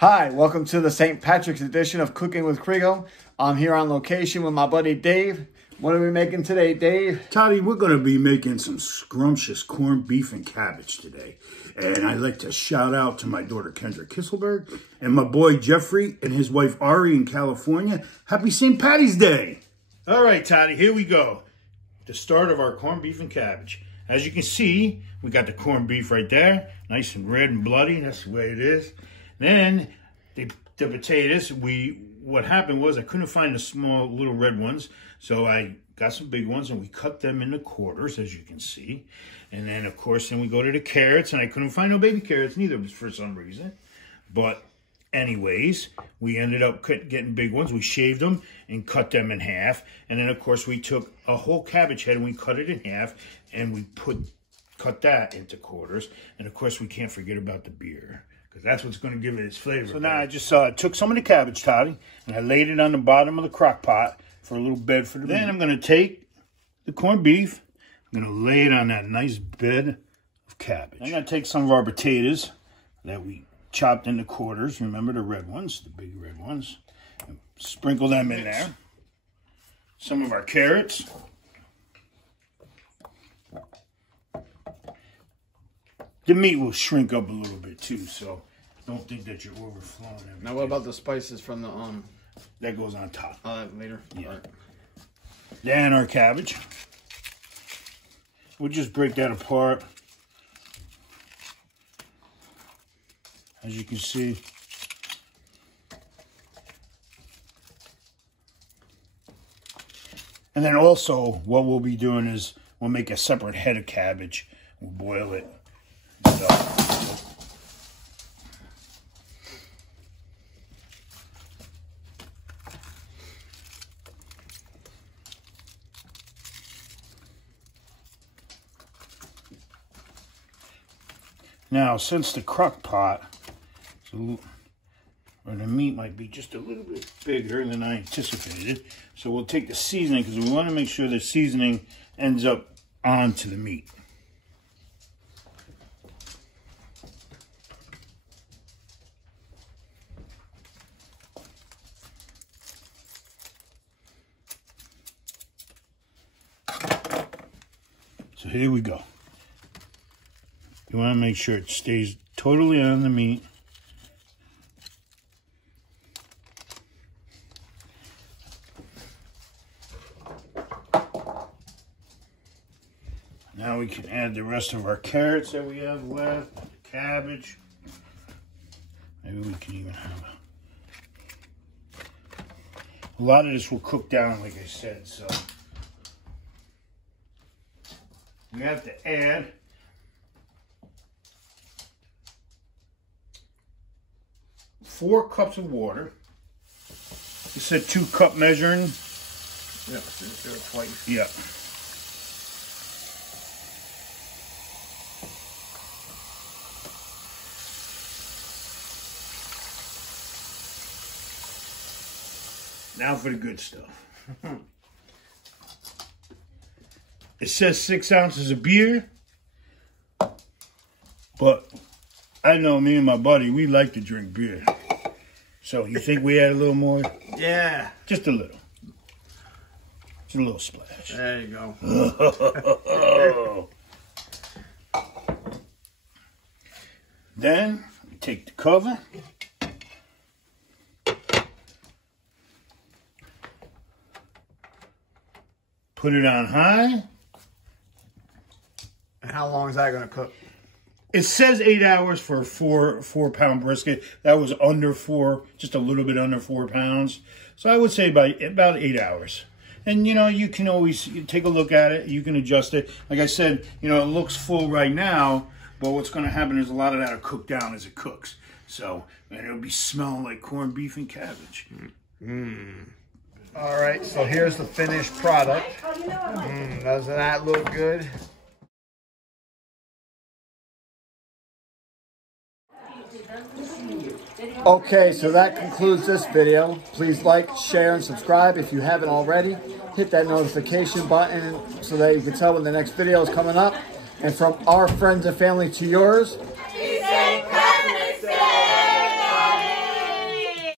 Hi, welcome to the St. Patrick's edition of Cooking with Krigo. I'm here on location with my buddy Dave. What are we making today, Dave? Toddy, we're going to be making some scrumptious corned beef and cabbage today. And I'd like to shout out to my daughter Kendra Kisselberg and my boy Jeffrey and his wife Ari in California. Happy St. Patty's Day! All right, Toddy, here we go. The start of our corned beef and cabbage. As you can see, we got the corned beef right there. Nice and red and bloody. That's the way it is. Then the potatoes, what happened was I couldn't find the small little red ones. So I got some big ones and we cut them into quarters, as you can see. And then, of course, then we go to the carrots, and I couldn't find no baby carrots neither for some reason. But anyways, we ended up getting big ones. We shaved them and cut them in half. And then, of course, we took a whole cabbage head and we cut it in half, and we cut that into quarters. And, of course, we can't forget about the beer, because that's what's going to give it its flavor. So now I just took some of the cabbage, Toddy, and I laid it on the bottom of the crock pot for a little bed for the Then I'm going to take the corned beef. I'm going to lay it on that nice bed of cabbage. I'm going to take some of our potatoes that we chopped into quarters. Remember the red ones, the big red ones. And sprinkle them in there. Some of our carrots. The meat will shrink up a little bit too, so don't think that you're overflowing everything. Now what about the spices from the That goes on top. Later. Yeah. Right. Then our cabbage. We'll just break that apart. As you can see. And then also what we'll be doing is we'll make a separate head of cabbage. We'll boil it. So. Now, since the crock pot, or the meat might be just a little bit bigger than I anticipated, so we'll take the seasoning, because we want to make sure the seasoning ends up onto the meat. So here we go. You want to make sure it stays totally on the meat. Now we can add the rest of our carrots that we have left, the cabbage. Maybe we can even have a lot of this will cook down, like I said, so we have to add 4 cups of water. You said 2 cup measuring? Yeah, do it twice. Yeah. Now for the good stuff. It says 6 ounces of beer, but I know me and my buddy, we like to drink beer. So you think we add a little more? Yeah. Just a little. Just a little splash. There you go. Then we take the cover. Put it on high. And how long is that going to cook? It says 8 hours for a four-pound brisket. That was under 4, just a little bit under 4 pounds. So I would say about 8 hours. And, you know, you can always take a look at it. You can adjust it. Like I said, you know, it looks full right now, but what's going to happen is a lot of that will cook down as it cooks. So, and it'll be smelling like corned beef and cabbage. All right, so here's the finished product. Doesn't that look good? Okay, so that concludes this video. Please like, share, and subscribe if you haven't already. Hit that notification button so that you can tell when the next video is coming up. And from our friends and family to yours,